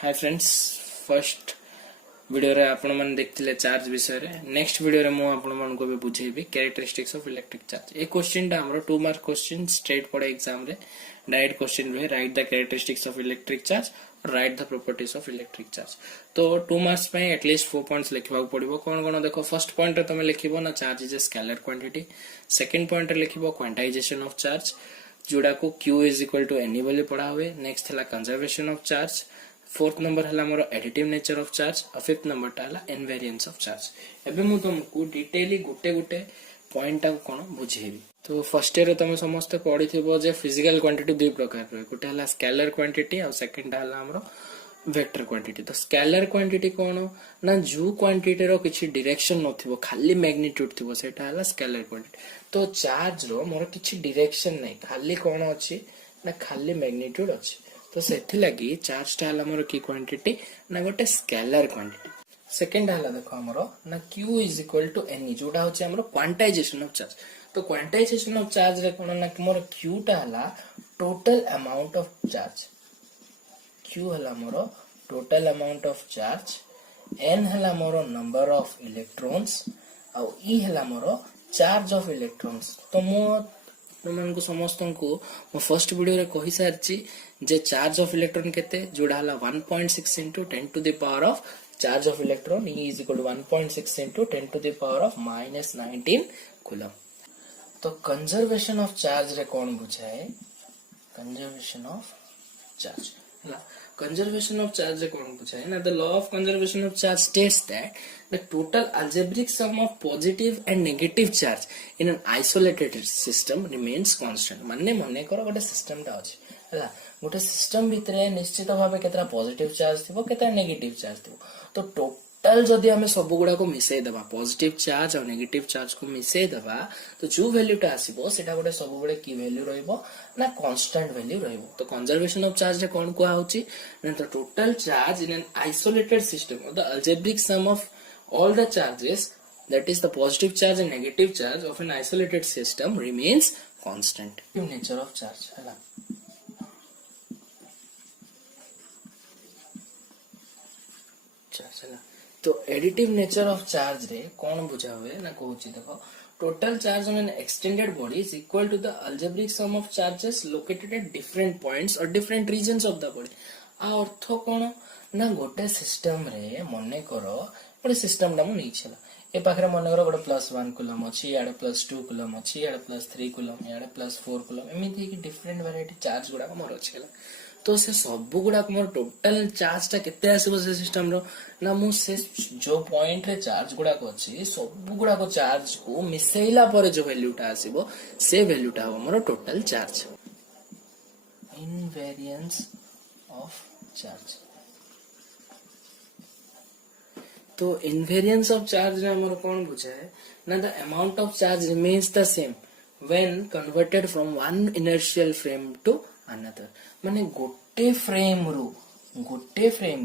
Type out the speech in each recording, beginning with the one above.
Hi friends, first video रे आपण मन देखथिले चार्ज विषय रे। नेक्स्ट वीडियो रे मु आपण मन को भी बुझेबी कैरेक्टरिस्टिक्स ऑफ इलेक्ट्रिक चार्ज। ए क्वेश्चन टा हमरो 2 मार्क क्वेश्चन स्ट्रेट पड़े एग्जाम रे। डायरेक्ट क्वेश्चन रे write the characteristics of electric charge और write the properties of electric charge. तो 2 मार्क्स पे एटलीस्ट 4 पॉइंट्स लिखबा पड़िबो। कोन कोन देखो, फर्स्ट पॉइंट रे तमे लिखिबो ना charge is a scalar quantity. Second point रे लिखिबो क्वांटाइजेशन ऑफ चार्ज, जोडा को q is equal to N बोली पढ़ा हुए। नेक्स्ट हला conservation of charge. Fourth number हला मोर एडिटिव नेचर ऑफ चार्ज और फिफ्थ नंबर टा हला इनवेरिएंस ऑफ चार्ज। एबे मु तुमको डिटेली गुटे गुटे पॉइंट टा कोन बुझेबी। तो फर्स्ट ईयर तुम समस्त पढ़िथिबो जे फिजिकल क्वांटिटी दुई प्रकार रे, गुटे हला स्केलर क्वांटिटी और सेकंड हला हमरो वेक्टर क्वांटिटी। तो स्केलर क्वांटिटी कोन ना जो क्वांटिटी रो किछि डायरेक्शन नथिबो, खाली मैग्नीट्यूड थिबो, सेटा हला स्केलर क्वांटिटी। तो चार्ज रो मोर किछि डायरेक्शन नै, खाली कोन अछि ना खाली मैग्नीट्यूड अछि। तो सेथि लगी चार्ज टा हला मोर की क्वांटिटी ना गोटे स्केलर क्वांटिटी। सेकंड हला देखो हमरो ना q is equal to n, जोटा होछि हमरो क्वांटाइजेशन ऑफ चार्ज। तो क्वांटाइजेशन ऑफ चार्ज रे कोन ना मोर q टा हला total amount of charge. q हला मोर total amount of charge, n हला मोर नंबर ऑफ इलेक्ट्रॉन्स और e हला मोर चार्ज ऑफ इलेक्ट्रॉन्स। तो मो तुमन को समस्त को मो फर्स्ट वीडियो रे कहि सारची जे चार्ज ऑफ इलेक्ट्रॉन केते, जोडा हला 1.6 into 10 to the power of charge of electron E is equal to 1.6 into 10 to the power of -19 coulomb. तो कंजर्वेशन ऑफ चार्ज रे कोन बुझाए, कंजर्वेशन ऑफ चार्ज हला conservation of charge कौन पूछा है ना। the law of conservation of charge states that the total algebraic sum of positive and negative charge in an isolated system remains constant। माने मने करो गोटे सिस्टम टा अछि हला, गोटे सिस्टम भितरे निश्चित भाबे केतरा पॉजिटिव चार्ज थिबो, केतरा नेगेटिव चार्ज थिबो। तो टोटल जदि हमें सब गुडा को मिसै देबा, पॉजिटिव चार्ज और नेगेटिव चार्ज को मिसै देबा, तो जो वैल्यू टा आसीबो सेटा गोटे सब बेले की वैल्यू रहइबो ना कांस्टेंट वैल्यू रहइबो। तो कंजर्वेशन ऑफ चार्ज रे कोन को आउची ना, the total charge in an isolated system और the algebraic sum of all the charges, that is the positive charge and negative charge of an isolated system remains constant। nature of charge हला charge हला। तो additive nature of charge रे कौन बुझा हुए ना कहूची देखो, total charge on an extended body is equal to the algebraic sum of charges located at different points और different regions of the body. आ अर्थ कौन ना गोटे सिस्टम रे मने करो गोटे सिस्टम टा मु नै छला, ए पाखरे मने करो गोटे +1 कूलम अछि, याडे +2 कूलम अछि, याडे +3 कूलम, याडे +4 कूलम, एमिति कि डिफरेंट वैरायटी चार्ज गुडा मोर अछि। तो से सब गुडा मोर टोटल चार्ज टा केते आसीबो से सिस्टम रो ना, मु से जो पॉइंट रे चार्ज गुडा को अछि सब गुडा को चार्ज को मिसेइला परे जो वैल्यू टा आसीबो से वैल्यू टा हो मोर total charge. Invariance of charge. तो इनवेरिएंस ऑफ चार्ज रे हमर कोन बुझाए ना, the amount of charge remains the same when converted from one inertial frame to another. माने गोटे फ्रेम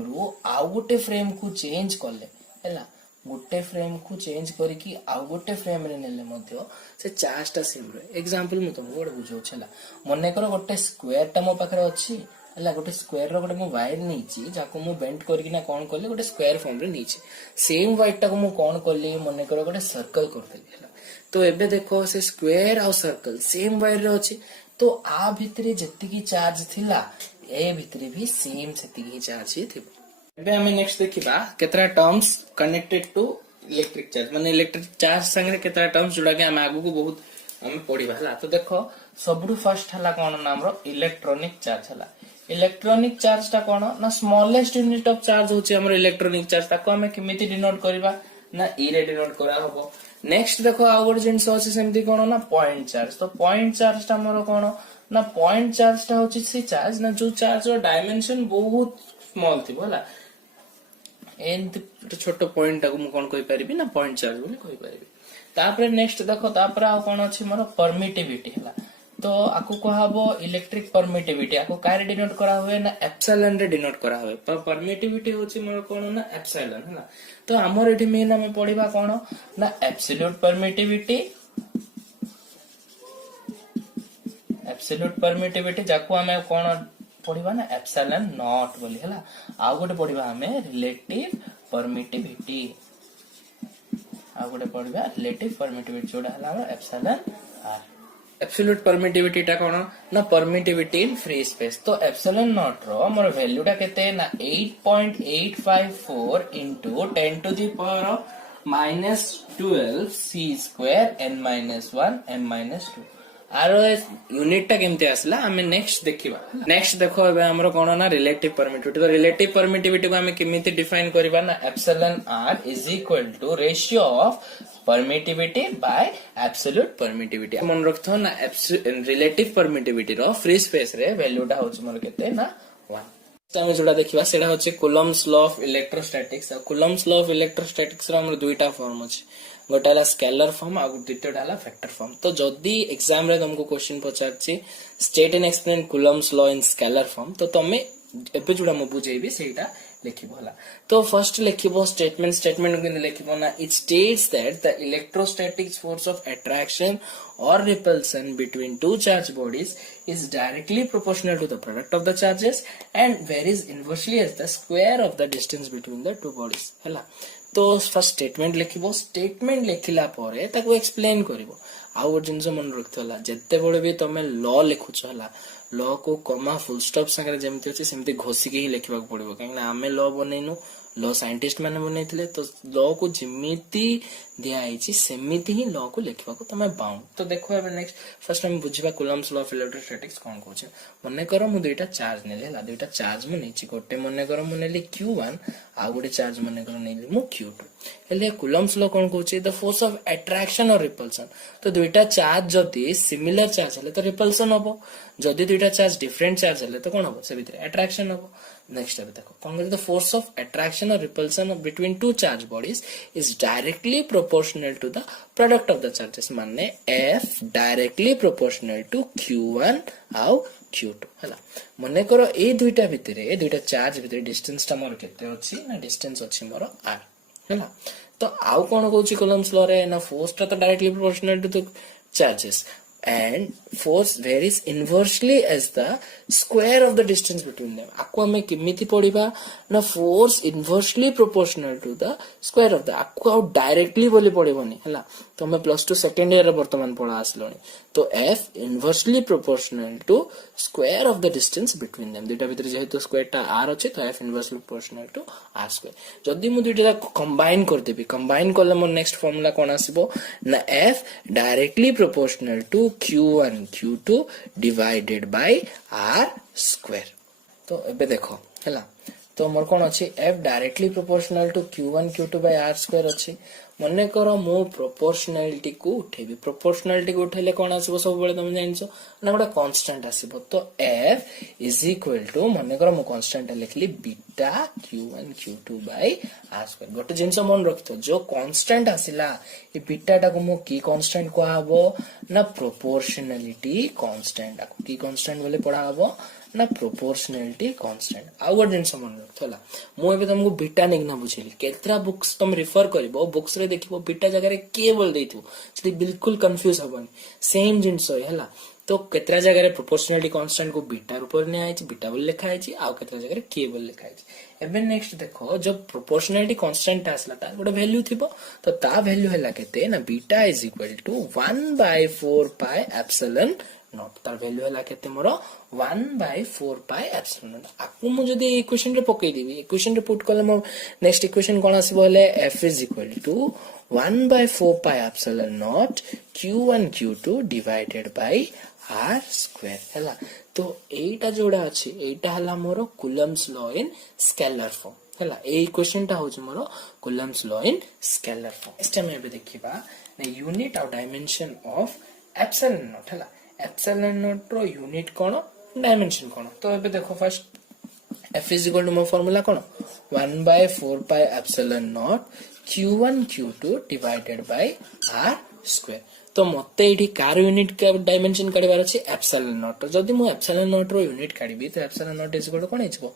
रू आउ गोटे फ्रेम को चेंज करले हैला, गोटे फ्रेम को चेंज करके आउ गोटे फ्रेम रे नेले मध्य से चार्ज टा सेम रहे। एग्जांपल मु तुमको गोटे बुझौ छला, मने करो गोटे स्क्वायर टा मो पाखरे अछि हला, गोटे स्क्वायर रो गोटे मु वायर नैछि जाको मु बेंड करके ना कोन करले गोटे स्क्वायर फॉर्म रे नैछि। सेम वायर टा को मु कोन करली, मने करो गोटे सर्कल करदेली हला। तो एबे देखो से स्क्वायर और सर्कल सेम वायर रे अछि, तो आ भितरे जति की चार्ज थिला ए भितरे भी सेम सेति की चार्ज ही थिबो। एबे हमें नेक्स्ट देखिबा केतरा terms connected to electric charge, माने इलेक्ट्रिक चार्ज संगे केतरा टर्म्स जोडा के हम आगु को बहुत हम पढिबा हला। तो देखो सबडू फर्स्ट हला कोन नाम रो इलेक्ट्रॉनिक चार्ज हला। इलेक्ट्रॉनिक चार्ज टा कोन ना, स्मॉलेस्ट यूनिट ऑफ चार्ज होची हमर इलेक्ट्रॉनिक चार्ज टा को हमें किमिति डिनोट करबा ना, ई रे डिनोट करा हबो। नेक्स्ट देखो आ गोटे जिंस अछि सेमति कोन ना पॉइंट चार्ज। तो पॉइंट चार्ज टा मोर कोन ना, पॉइंट चार्ज टा होची से चार्ज ना जो चार्ज रो डायमेंशन बहुत स्मॉल थिबो हला, एंड छोटो पॉइंट टा को मु कोन कहि परिबी ना पॉइंट चार्ज बोली कहि परिबी। तापरे नेक्स्ट देखो, तापरे आ कोन अछि मोर परमिटिविटी हला। तो आकु कहबो इलेक्ट्रिक परमिटिविटी, आकु काय रे डिनोट करा हुए ना एप्सिलॉन रे डिनोट करा हुए। तो परमिटिविटी होची मोर कोन ना एप्सिलॉन हला। तो हमर एठी मेन हमें पढिबा कोन ना एब्सोल्यूट परमिटिविटी, एब्सोल्यूट परमिटिविटी जाको हमें कोन पढ़िबा ना एप्सिलॉन नॉट बोली हला आ गोटे पढ़िबा हमें रिलेटिव परमिटिविटी आ गोटे पढ़िबा रिलेटिव परमिटिविटी जोड़ा हला हमर एप्सिलॉन आर एब्सोल्यूट परमिटिविटी टा कोन ना परमिटिविटी इन फ्री स्पेस तो एप्सिलॉन नॉट रो हमर वैल्यू टा केते ना 8.854 into 10 to the power of -12 c square n minus 1 m minus 2 आरो यूनिट टा केमते आसला हमें नेक्स्ट देखिबा नेक्स्ट देखो एबे हमरो कोन ना रिलेटिव परमिटिविटी तो रिलेटिव परमिटिविटी को हमें केमिति डिफाइन करबा ना epsilon r is equal to ratio of permittivity by absolute permittivity मन रखथो ना रिलेटिव परमिटिविटी रो फ्री स्पेस रे वैल्यू टा होच मोर केते ना 1 तो हम जोड़ा देखिबा सेडा होचे Coulomb's law of electrostatics Coulomb's law of electrostatics रो हमर दुईटा फॉर्म अछि गोटा हला स्केलर फॉर्म आ द्वितीयटा हला वेक्टर फॉर्म तो जदी एग्जाम रे तुमको क्वेश्चन पचारछि state and explain Coulomb's law in scalar form तो तमे एबे जोड़ा मु बुझेबी सेटा लिखिबो हला तो फर्स्ट लिखिबो स्टेटमेंट को लिखिबो ना it states that the electrostatic force of attraction or repulsion between two charged bodies is directly proportional to the product of the charges and varies inversely as the square of the distance between the two bodies हला तो first statement लिखिबो statement लिखिला परे ताको explain करिवो आ वो जिंस मन रखथला जत्ते बळे भी तमे law लिखुछ हला लॉ को कमा फुल स्टॉप संगे जेमति अछि सेमति घोसी के ही लिखिबा पड़िबो काहे आमे लॉ बनैनु लॉ साइंटिस्ट माने बनैथिले तो लॉ को जिमिति दिया आइछि सेमिति ही लॉ को लिखिबा को तमे बाउंड तो देखो एबे नेक्स्ट फर्स्ट हम बुझिबा कूलम्ब्स लॉ ऑफ इलेक्ट्रोस्टैटिक्स कोन कहूछ मने करो मु दुईटा चार्ज नेले हला दुईटा चार्ज मु नेछि गोटे मने करो मु नेली q1 आ गोटे चार्ज मने करो नेली मु q2 हेले कूलम्ब्स लॉ कोन कहूछ द फोर्स ऑफ अट्रैक्शन और रिपल्सन तो दुईटा चार्ज जदी सिमिलर चार्ज हले तो रिपल्सन हबो जदी दुईटा चार्ज डिफरेंट चार्ज हले तो कोन हबो से भितर अट्रैक्शन हबो नेक्स्ट अब देखो कौन कहते द फोर्स ऑफ अट्रैक्शन और repulsion between two charge bodies is directly proportional to the product of the charges माने f directly proportional to q1 आउ q2 हला मने करो ए दुईटा भितरे ए दुईटा चार्ज भितरे डिस्टेंस टा मोर केते अछि ना डिस्टेंस अछि मोर r हला तो आउ कोन कहूची कूलम्ब्स लॉ रे ना फोर्स टा तो directly proportional to the charges and force varies inversely as the square of the distance between them आपको हमें किमिति पढ़िबा ना force inversely proportional to the square of the आपको डायरेक्टली बोली पड़िबोनी हला तो हमें +2 सेकंड ईयर रे वर्तमान पढ़ा आसलोनी तो f inversely proportional to square of the distance between them दुटा भीतर जेहेतु स्क्वायर टा r अछि तो f inversely proportional to r square जदी मु दुटा कंबाइन कर देबी कंबाइन करले मोर नेक्स्ट फार्मूला कोन आसीबो ना f directly proportional to q1 q2 divided by r square तो एबे देखो हला तो मोर कोन अछि f directly proportional to q1 q2 by r square अछि मने करो मो प्रोपोर्शनलिटी को उठेबी प्रोपोर्शनलिटी को उठेले कोन आसीबो सब बेले तुम जानछो ना गोटा कांस्टेंट आसीबो तो f इज इक्वल टू मने करो मो कांस्टेंट लिखली beta q1 q2 by r square गोटे जिंस मन रखतो जो कांस्टेंट आसिला ए बीटा टा को मो की कांस्टेंट को हबो ना प्रोपोर्शनलिटी कांस्टेंट आको की कांस्टेंट बोले पढ़ा हबो ना प्रोपोर्शनलिटी कांस्टेंट आउट जिन समन रखथला मु एबे तुमको बीटा निगना बुझेली केतरा बुक्स तुम रिफर करबो बुक्स रे देखिबो बीटा जगह रे के बोल देथिबो सेठी बिल्कुल कंफ्यूज हबनी सेम जिंस हला तो केतरा जगह रे प्रोपोर्शनलिटी कांस्टेंट को बीटा रूप में आइछि बीटा बोल लिखा आइछि आ केतरा जगह रे के बोल लिखा आइछि एबे नेक्स्ट देखो जब प्रोपोर्शनलिटी कांस्टेंट आसला ता गोटे वैल्यू थिबो तो ता वैल्यू हला केते ना beta is equal to 1/4 pi epsilon naught तार वैल्यू हला केते मोर 1/4 पाई एप्सिलॉन नॉट आकु मु जदी इक्वेशन रे पकई देबी इक्वेशन रे पुट करले मो नेक्स्ट इक्वेशन कोन आसीबो हले f is equal to 1/4 pi epsilon naught q1 q2 divided by r square हला तो एटा जोड़ा अछि एटा हला मोर Coulomb's law in scalar form हला ए इक्वेशन टा होछ मोर Coulomb's law in scalar form next time एबे देखिबा ना unit of dimension of epsilon naught हला एप्सिलॉन नॉट रो यूनिट कोन डायमेंशन कोन तो एबे देखो first f is equal to मो formula cone 1/4 pi epsilon naught q1 q2 divided by r square तो मते एठी कार यूनिट का डायमेंशन काढिबार अछि एप्सिलॉन नॉट जदी मु एप्सिलॉन नॉट रो यूनिट काढिबी तो epsilon naught is equal to कोन हिचबो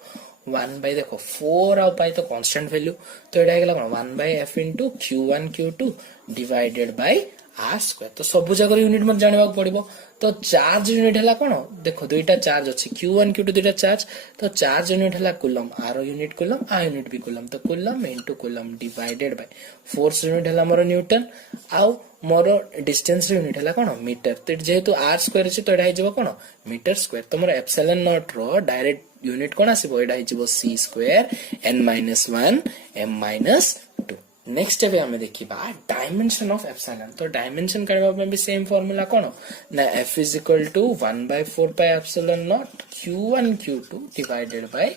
1 देखो 4 आ पाई तो कांस्टेंट वैल्यू तो एटा गेला कोन 1/f * q1 q2 divided by R square तो सब जगह यूनिट मत जानवा पड़िबो तो चार्ज यूनिट हला कोन देखो दुईटा चार्ज अछि q1 q2 दुईटा चार्ज तो चार्ज यूनिट हला कूलम आर यूनिट कूलम आ यूनिट भी कूलम तो coulomb into coulomb divided by force unit हला मोर न्यूटन आउ मोर डिस्टेंस यूनिट हला कोन मीटर तो जेहेतु आर स्क्वायर अछि तो एडा हे जबो कोन मीटर स्क्वायर तो मोर एप्सिलॉन नॉट रो डायरेक्ट यूनिट कोन आसीबो एडा हे जबो c square n-1 m-2 next step हमें देखिबा डायमेंशन ऑफ एप्सिलॉन तो डायमेंशन करबा में भी सेम फार्मूला कोन ना f is equal to 1/4 pi epsilon naught q1 q2 divided by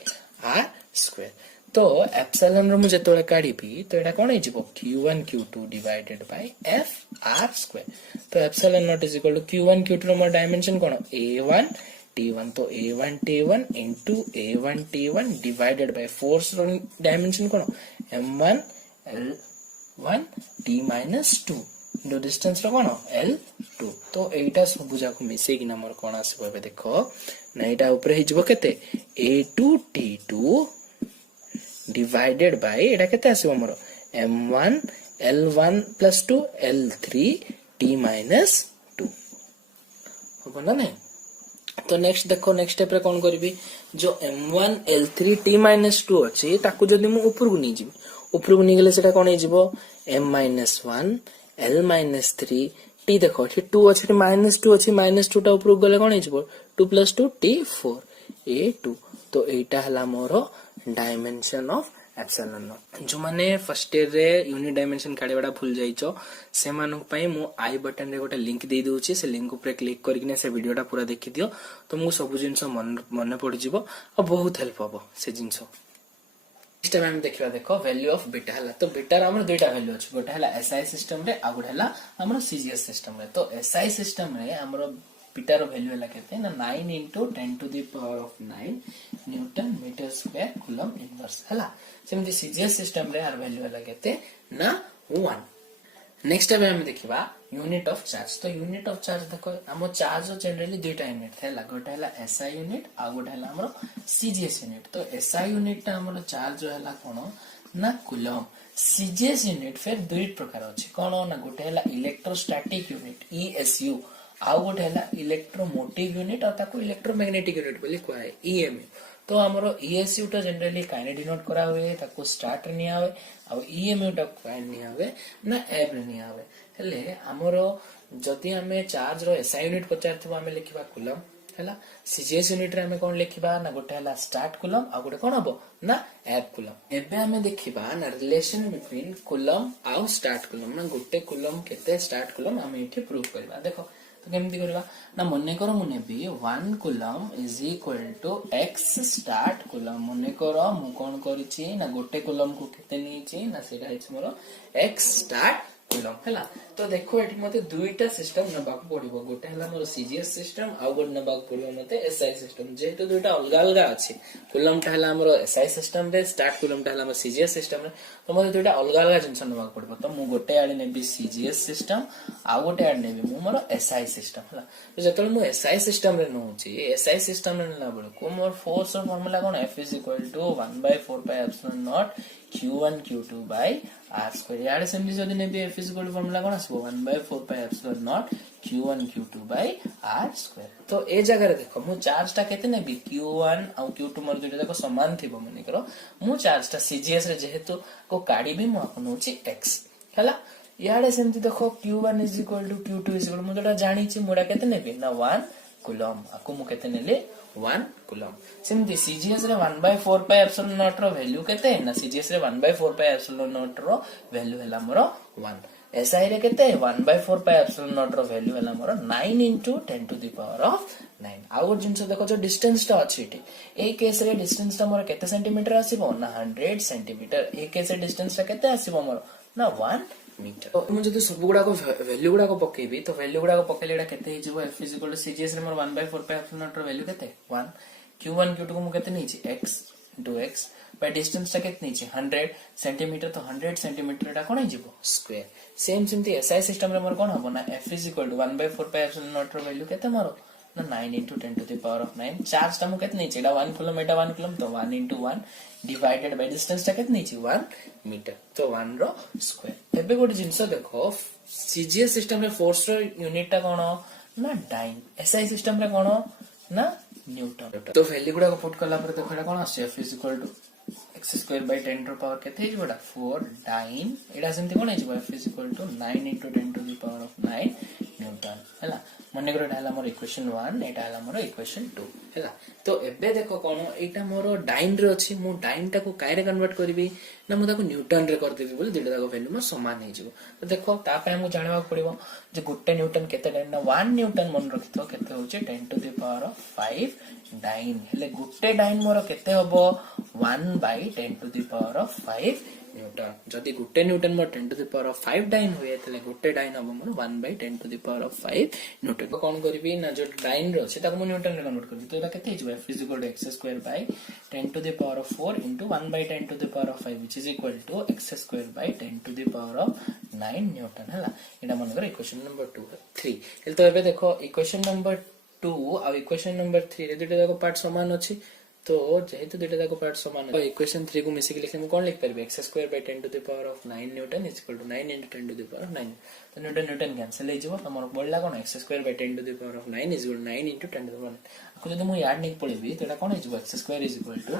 r square तो एप्सिलॉन रो मुझे तोळे काढीबी तो एटा कोन हे जिवो q1 q2 divided by f r square तो epsilon naught is equal to q1 q2 रो मोर डायमेंशन कोन a1 t1 तो a1 t1 into a1 t1 divided by force रो डायमेंशन कोन m1 L1 t minus 2 नो डिस्टेंस रो कोन L2 तो एटा सब जाको मिसे कि नंबर कोन आसीबो बे देखो ना एटा ऊपर हे जबो केते a2 t2 डिवाइडेड बाय एटा केते आसीबो हमरो m1 L1 plus 2 L3 t minus 2 हो ना नहीं तो नेक्स्ट देखो नेक्स्ट स्टेप रे कोन करबी जो m1 L3 t minus 2 अछि ताकू जदी मु ऊपर को नी जिबी ऊपर को निगले सेटा कोन हे जिवो m-1 L-3 t देखो एठी 2 अछि -2 अछि -2 टा ऊपर गले कोन हे जिवो 2 + 2 t4 a2 तो एटा हला मोर डायमेंशन ऑफ एप्सिलॉन नॉट जो माने फर्स्ट ईयर रे यूनिट डायमेंशन काढेबाडा भूल जाइचो से मानक पई मु आई बटन रे गोटे लिंक दे दोछि से लिंक ऊपर क्लिक करकिने से वीडियोटा पूरा देखि दियो तो मु सब जिंस मन पड़ जिवो आ बहुत हेल्प हबो से जिंस नेक्स्ट टाइम हम देखिबा देखो वैल्यू ऑफ बीटा हला तो बीटा रा हमर दुईटा वैल्यू अछि गोटे हला एसआई सिस्टम रे आ गोटे हला हमर सीजीएस सिस्टम रे तो एसआई सिस्टम रे हमर बीटा रो वैल्यू हला केते ना 9 into 10 to the power of 9 newton metre square coulomb inverse हला सेमति सीजीएस सिस्टम रे आर वैल्यू हला केते ना 1 नेक्स्ट टाइम हम देखिबा यूनिट ऑफ चार्ज तो यूनिट ऑफ चार्ज देखो हम चार्ज जनरली दुईटा यूनिट हला गोटे हला एसआई यूनिट आ गोटे हला हमर सीजीएस यूनिट तो एसआई यूनिट ता हमर चार्ज हला कोन ना कूलम सीजीएस यूनिट फिर दुई प्रकार अछि कोन ना गोटे हला इलेक्ट्रोस्टैटिक यूनिट ईएसयू आ गोटे हला इलेक्ट्रोमोटिव यूनिट और ताको इलेक्ट्रोमैग्नेटिक यूनिट बोली कहै ईएमयू तो हमरो ईएसयू टा जनरली काइने डिनोट करा हुए ताको स्टार्ट रे निया हुए आ ईएमयू टा काइने निया हुए ना एब रे निया हुए हेले हमरो जति हमें चार्ज रो एसआई यूनिट पचारथबो हमें लिखिबा कूलम हला सीजीएस यूनिट रे हमें कोन लिखिबा ना गोटे हला स्टार्ट कूलम आ गोटे कोन हबो ना एब कूलम एबे हमें देखिबा ना रिलेशन बिटवीन कूलम आ स्टार्ट कूलम ना गोटे कूलम केते स्टार्ट कूलम हमें एठी प्रूव करबा देखो तो केमती करबा ना मने करो मु नेबी 1 coulomb is equal to x start coulomb मने करो मु कोन करिछि ना गोटे कूलम को केते नीछि ना सेटा हिच मोर x स्टार्ट कूलम हला तो देखो एठी मते दुईटा सिस्टम नबाक पड़िबो गोटे हला मोर सीजीएस सिस्टम आ गोटे नबाक पड़िबो मते एसआई सिस्टम जेहेतु दुईटा अलग अलग अछि कूलम टा हला मोर एसआई सिस्टम रे स्टार्ट कूलम टा हला मोर सीजीएस सिस्टम रे तो मते दुईटा अलग अलग जिंस नबाक पड़िबो तो मु गोटे आडे नेबी सीजीएस सिस्टम आ गोटे आडे नेबी मु मोर एसआई सिस्टम हला तो जतल मु एसआई सिस्टम रे नहुछि एसआई सिस्टम रे नला बळ को मोर फोर्स और फार्मूला कोन f = 1/4 pi epsilon naught q1 q2 by r square यार सेमली जदी नेबी f = फार्मूला कोन आसबो 1/4 pi epsilon naught q1 q2 by r square तो ए जगह रे देखो मु चार्ज टा केते नेबी q1 आ q2 मोर दुटा देखो समान थिबो मने करो मु चार्ज टा सीजीएस रे जेहेतु को काडी भी मु आपन होची x हला याडे सेमती देखो q1 = q2 = मु जटा जानि छि मुडा केते नेबी ना 1 कूलम आको मु केते नेले 1 कूलम सेमती सीजीएस रे 1/4 पाई एप्सिलॉन नॉट रो वैल्यू केते ना सीजीएस रे 1/4 पाई एप्सिलॉन नॉट रो वैल्यू हला मोर 1 एसआई रे केते 1/4 पाई एप्सिलॉन नॉट रो वैल्यू हला मोर 9 into 10 to the power of 9 आउर जिंस देखो जो डिस्टेंस टा अछि एठी ए केस रे डिस्टेंस टा मोर केते सेंटीमीटर आसीबो ना 100 सेंटीमीटर ए केस रे डिस्टेंस टा केते आसीबो मोर ना 1 मीटर तो मु जदी सब गुडा को वैल्यू गुडा को पकेबी तो वैल्यू गुडा को पकेले एटा केते हिजबो f = सीजीएस रे मोर 1/4 पाई एप्सिलॉन नॉट रो वैल्यू केते 1 q1 q2 को मु केते नीची x into x बाय डिस्टेंस टा केते नीची 100 सेंटीमीटर तो 100 सेंटीमीटर एटा कोन हिजबो स्क्वायर सेम सेमती एसआई सिस्टम रे मोर कोन हबो ना f = 1/4 पाई एप्सिलॉन नॉट रो वैल्यू केते मोर ना 9 into 10 to the power of 9 charge टा मु केत नहीं एटा 1 कूलम एटा 1 कूलम तो 1 into 1 डिवाइडेड बाय डिस्टेंस टा केत नहीं 1 मीटर तो 1 रो स्क्वायर एबे गोटे जिंस देखो सीजीएस सिस्टम रे फोर्स रो यूनिट टा कोन ना डाइन एसआई सिस्टम रे कोन ना न्यूटन तो वैल्यू गुडा को पुट करला पर देखो एटा कोन आसे F is equal to x square by 10 रो पावर केते हिज बडा 4 डाइन एटा सेमति कोन हिज F is equal to 9 into 10 to the power of 9 Newton हैला मने करो एटा हला मोर इक्वेशन 1 एटा हला मोर इक्वेशन 2 हैला तो एबे देखो कोन एटा मोर डाइन रे अछि मु डाइन टा को काय रे कन्वर्ट करबी ना मु ताको न्यूटन रे कर देबी बोले दिटा ताको वैल्यू मोर समान हे जिवो तो देखो ता पे हमु जानबा पड़िबो जे गुट्टे न्यूटन केते डाइन ना 1 न्यूटन मन रखितो केते होचे 10 to the power of 5 dine हेले गुट्टे डाइन मोर केते हबो 1 by 10 to the power of 5 newton जदि गुट्टे न्यूटन मोर 10 to the power of 5 dyne होय तले गुट्टे डाइन हबो मोर 1 by 10 to the power of 5 newton को कोन करबी ना जो डाइन रो छै ताको मु न्यूटन रे कन्वर्ट करबी तो एटा केते हिजबो F is equal to x square by 10 to the power of 4 into 1 by 10 to the power of 5 which is equal to x square by 10 to the power of 9 Newton हला एटा मन कर equation number 2 3 hello तो एबे देखो equation number 2 आ equation number 3 रे दुटा जाको part समान अछि तो जेहेतु दुटा जाको पार्ट समान है इक्वेशन 3 को मिसी के लिखले हम कोन लिख परबे x square by 10 to the power of 9 newton is equal to 9 into 10 to the power of 9 तो न्यूटन न्यूटन कैंसिल हो जिवो हमर बोलला कोन x square by 10 to the power of 9 is equal to 9 into 10 to the power को जदि मु याद नहीं पड़ेबी तो एटा कोन हिजबो x square is equal to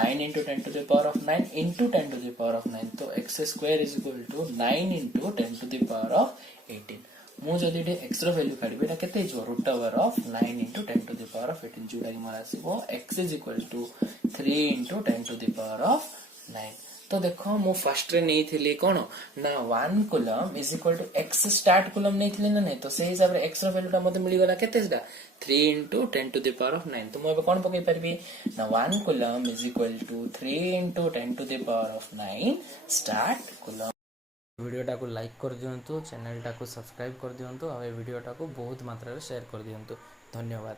9 into 10 to the power of 9 into 10 to the power of 9 तो x square is equal to 9 into 10 to the power of 18 मु जदि एटे x रो वैल्यू काढबे एटा केते हिजबो root over of 9 into 10 to the power of 18 जोडा कि मार आसीबो x is equal to 3 into 10 to the power of 9 तो देखो मु फर्स्ट रे नहीं थिली कोन ना 1 coulomb is equal to x start coulomb नहीं थिली ना नहीं तो से हिसाब रे x रो वैल्यू टा मते मिली गला केते सेटा 3 into 10 to the power of 9 तो मु एबे कोन पके परबी ना 1 coulomb is equal to 3 into 10 to the power of 9 start coulomb video टाको लाइक कर दियंतु चैनल टाको सब्सक्राइब कर दियंतु आ वीडियो टाको बहुत मात्रा रे शेयर कर दियंतु धन्यवाद।